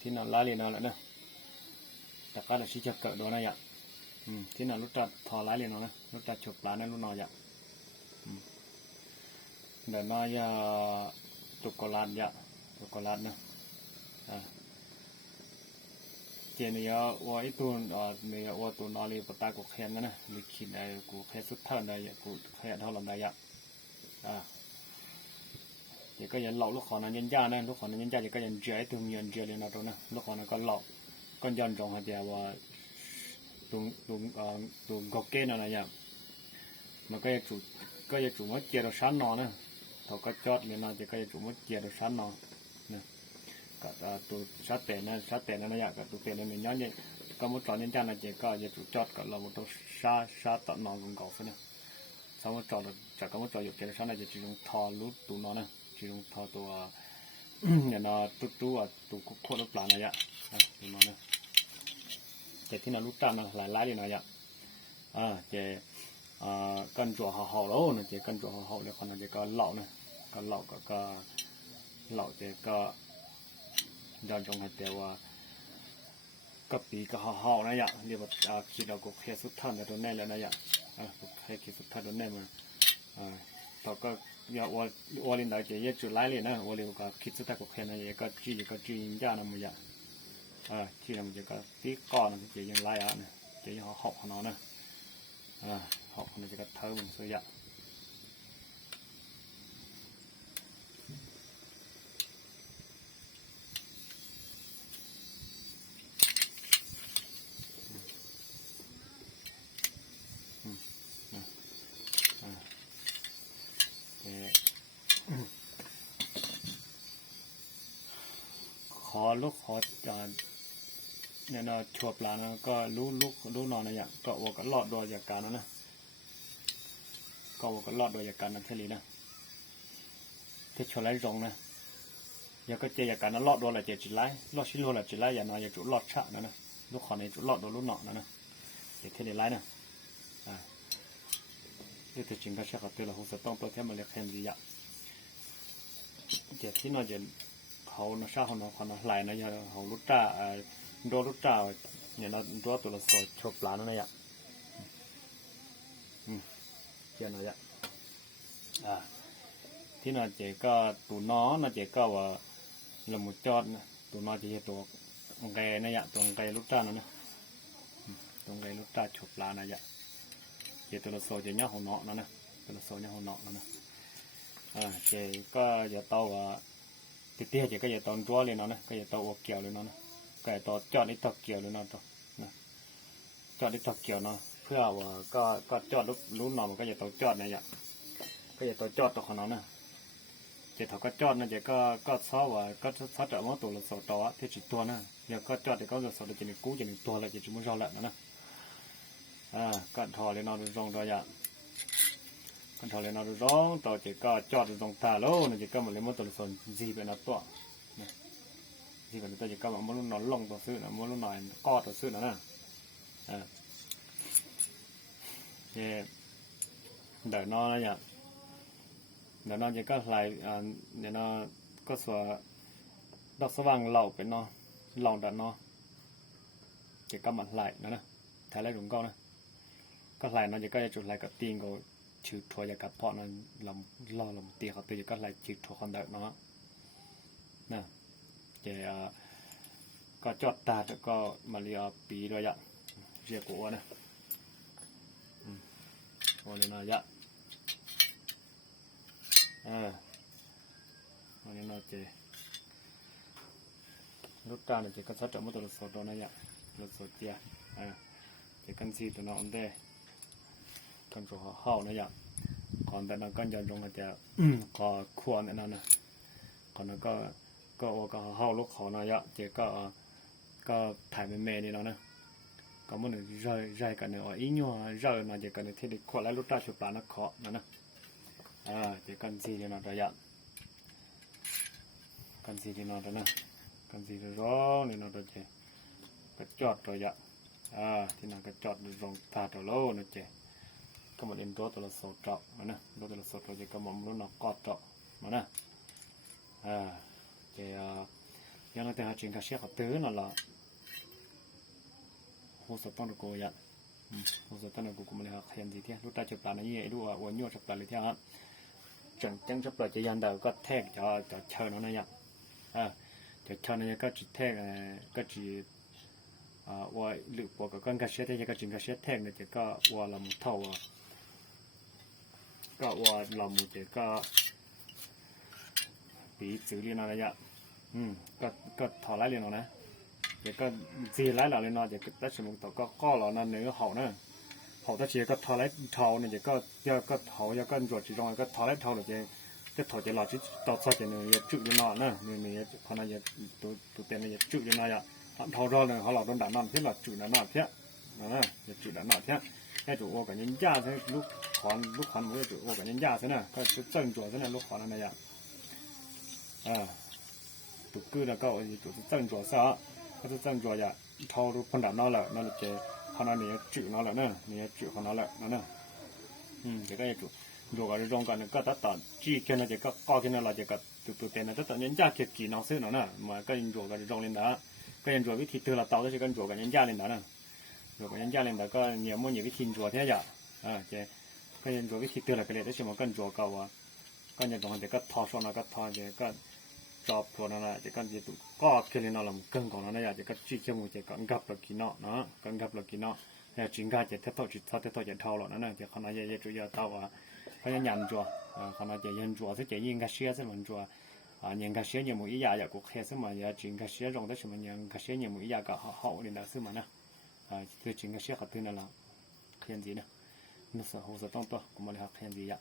ที่นั่นร้ายเลยนอนแล้วนะแต่ก็เราชี้จะเกิดโดนนะยะที่นั่นรู้จักทอร้ายเลยนอนนะรู้จักฉกปลาในรู้นอนยะเดี๋ยวนอยะตุกลาดยะตุกลาดนะเจนี่ยว่าไอ้ตัวเนี่ยว่าตัวนอรีปตากูแค่นั้นนะลิขิตไอ้กูแค่สุดเท่าใดกูแค่เท่าลำใดยะเดี๋ยวก็ยันหลอกลูกขอนั้นยันย่านะลูกขอนั้นยันย่าเดี๋ยวก็ยันเจียตัวมียันเจียเลยนะตัวนะลูกขอนั้นก็หลอกก็ยันจงหาเดียวว่าตัวกอกเกนอะไรอย่างมันก็จะจุดว่าเจียเราชั้นนอนนะเขาก็จอดเลยนะเดี๋ยวก็จะจุดว่าเจียเราชั้นนอนนะก็ตัวชัดแต่นะอย่างกับตัวเตะในย้อนเนี่ยก็มุดจอดยันย่านะเดี๋ยวก็จะจุดจอดกับเราตัวชาตัดนอนกันก่อนนะสมมติจอดจากก็มุดจอดอยู่เจียเราชั้นนะจะจุดทอรูตัวนอนนะจุดทอตัวอย่างน่ะตัวตัวโคตรปลานะอย่างตัวนอนนะแต่ที่นั่นรู้จักนะหลายเลยนะอย่างเจกันจั่วห่อแล้วนะเจกันจั่วห่อแล้วคนนั้นเจก็เหล่านะก็เหล่าก็เหล่าเจก็ย้อนจงให้แต่ว่าก็ปีก็ห่อนะอย่างเรียกว่าคิดเราก็แค่สุดท่านแต่ตัวแน่แล้วนะอย่างแค่คิดสุดท่านตัวแน่มาเราก็อย่าว่าลินได้เจเยอะจุดไล่เลยนะว่าเรียกว่าคิดสุดท่านก็แค่นั้นเองก็จีนย่านะมันอย่างที่เราจะก็ตีก้อนเจยังไล่นะเจยังหอกของnóนะหอกของnóจะก็เท่ามันสวยอ่ะขอลูกขอจานเนี่ยนะชัวปลานะก็รู้นอนนะอย่างก็ว่าก็รอดโดยจากการนะก็ว่าก็รอดโดยจากการนั้นเท่านี้นะที่ชนไล่รงนะอย่าก็เจจากการนั้นรอดโดยอะไรเจจิไล่รอดชิ้นโลอะไรจิไล่อย่านอนอย่าจุดรอดชะนะลูกขอในจุดรอดโดยลูกหนอนะเจเท่านี้ไล่นะที่ถึงจริงก็ใช่กับตัวเราคงจะต้องตัวแค่มาเล็กแค่นี้อ่ะเจที่นอนเจเขาหน้าชาเขาหน้าคนหน้าไหลนะอย่าเขาลุตตาโดนลุตตาเนี่ยเราตัวเราสดชอบปลานั่นแหละเจ้าหน่อยที่น่าเจก็ตัวน้อน่าเจก็ว่าละมุดจอดนะตัวน้อเจตัวองไก่นั่นแหละตัวองไก่ลุตตานั่นนะตัวองไก่ลุตตาชอบปลานั่นแหละเจตัวเราสดเจเนี้ยหัวเนาะนั่นนะตัวเราสดเนี้ยหัวเนาะนั่นนะเจก็จะโตว่าติดเตี้ยเจก็จะโตตัวเลยนะก็จะโตอวกเกี่ยวเลยนะก็จะโตจอดในตอกเกี่ยวเลยนะตัวนะจอดในตอกเกี่ยวเนาะเพื่อว่าก็จอดรู้หน่อมันก็จะโตจอดนะอย่างก็จะโตจอดตัวของเรานะเจเขาก็จอดนะเจก็ซ้อว่าก็ซ้อจะมอตัวเราสดตัวที่จิตตัวนะเดี๋ยวก็จอดเดี๋ยวก็จะสดจะมีกู้จะมีตัวอะไรจะจุ่มจ่อแหละนะก็ทอเลยนอนตรงตัวอย่างก็ทอเลยนอนตรงต่อเจก็จอดตรงตาโลนะเจก็มันเลยมอตัวสดจีเป็นนับตัวจีเป็นตัวเจก็มันนอนลงตัวซื้อนะมันนอนกอดตัวซื้อนะเดี๋ยวนอนนะอย่างเดี๋ยวนอนจะก็ไหลเดี๋ยวนอนก็สวดดอกสว่างเหล่าเป็นนอนหลองดัดนอนจะก็มันไหลนะถ่ายไรหลงก้อนนะก็ไหลนอนจะก็จะจุดไหลกับตีนก็ชืดทัวร์กับเพาะนั้นลำตีเขาตีจะก็ไหลชืดทัวร์คนเดินเนาะนะจะก็จอดตาแล้วก็มาเรียปีด้วยอย่างเรียกกูนะวันนี้นะยะวันนี้นะเจรถตาเนี่ยเจก็ชัดจะมุดตัวสดตัวนะยะรถสดเจียเจกันซีตัวน้องได้กันตัวห่อนะยะก่อนแต่นั้นก็ยันลงมาจะก่อควรนั่นนะก่อนนั้นก็ห่อลูกขอนะยะเจก็ถ่ายเมย์นี่แล้วนะก็มันรายกันเนี่ยอีกหน่อยรายน่าจะกันเนี่ยที่เด็กขวดแล้วลุตตาชุบปลานักเคาะนะจะกันซีที่นอนระยะกันซีที่นอนนะกันซีที่ร้องนี่นอนระเจก็จอดระยะที่นั่นก็จอดตรงตาตัวโลนะเจก็มันเอ็นตัวละสดเจาะมานะตัวละสดเราจะก็มันรุ่นนักกอดเจาะมานะเจ ยังนั่นแต่หาจริงก็เชี่ยเขาตื้อนั่นแหละโหสต้องดูโกยัดโหสต้องดูโกกูมันเลยหาเขียนดีเที่ยรู้ตาจะปลาในยี่ดูว่าวันยั่วจะปลาเลยเที่ยฮะจังจังจะปลาจะยันเดาก็แทกจะเชิญนั่นนะยัดจะเชิญนั่นก็จีแทกก็จีว่าหรือปกับกันก็เชี่ยที่ก็จริงก็เชี่ยแทกเนี่ยจะก็ว่าลำเท่าก็ว่าลำจะก็ปีสื่อเรียนอะไรยัดก็ถอดไล่เรียนเอานะเดี๋ยวก็ซีไล่เราเลยเนาะเดี๋ยวได้สมุนต่อก็เรานั่นเนื้อเห่านะเห่าถ้าเชียก็ถอดไล่เท้าเนี่ยเดี๋ยวก็เห่าก็จวดจีรองก็ถอดไล่เท้าเดี๋ยวจะถอดจะหลอดที่ต่อซอยจะเนื้อจุดอยู่นอนนะเนื้อพอนั้นจะตัวเต็มเนี่ยจุดอยู่นอนอ่ะเท้ารอเลยเขาเราโดนด่านนอนเพื่อหลอดจุดนอนเพี้ยนะจะจุดด่านนอนเพี้ยแค่จุดโอ้กับยันย่าใช่ลูกขอนมันก็จุดโอ้กับยันย่าใช่ไหมก็จะเจิ้งจวดใช่ไหมลูกขอนนั่นเนี่ยตุกือแล้วก็จุดเจิ้งจวดซะก็จะเจิ้งจวดอย่าเท้ารูปพันด่านนอนแล้วนั่นจะพอนั้นเนี่ยจุดนอนแล้วเนี่ยจุดของนอนแล้วนั่นเดี๋ยวก็จะจุดดูกันรองกันก็ตัดต่อจี้แค่นั้นจะก็แค่นั้นเราจะก็ตัวเต็มนะตัดต่อยันย่าเก็บกี่น้องซื้อเนาะมาก็ยังดูกันรองเล่นนะก็ยังดูวิธีเตือนเราเต่าก็จะกันดูกันยันย่าเล่นนะดูกันยันย่าเล่นก็เนี่ยมันอยู่วิธีดูเท่าอย่างเจ๊ก็ยังดูวิธีเตือนเราไปเลยแต่ชั่วโมงกันดูก็ว่าก็ยังตรงนั้นจะก็ทอชนะก็ทอจะก็จอบตัวนั้นจะก็จะตุก็แค่เล่นเราเก่งของนั้นจะก็จี้แค่มือจะก็งับเรากินเนาะก็งับเรากินเนาะแต่จริงก็จะเท่าจุดเท่าจะเท่าหรอกนั่นจะขนาดจะจุดยาเท่าเขาจะยันจัวขนาดจะยันจัวซึ่งจะยิงก็เสียซึ่งมันจัวยังก็เสียยังมืออียาอยากกูแค่ซึ่งมันยังจริงก็เสียรงแต่ซึ่งมันยังก็เสียยังมืออียาก็เขาเรียนได้ซึ่งมันนะคือจริงก็เสียขัดทุนนั่นแหละเขียนดีนะนั่นสิเขาจะต้องตัวกูมาเลยครับเขียนดีอ่ะ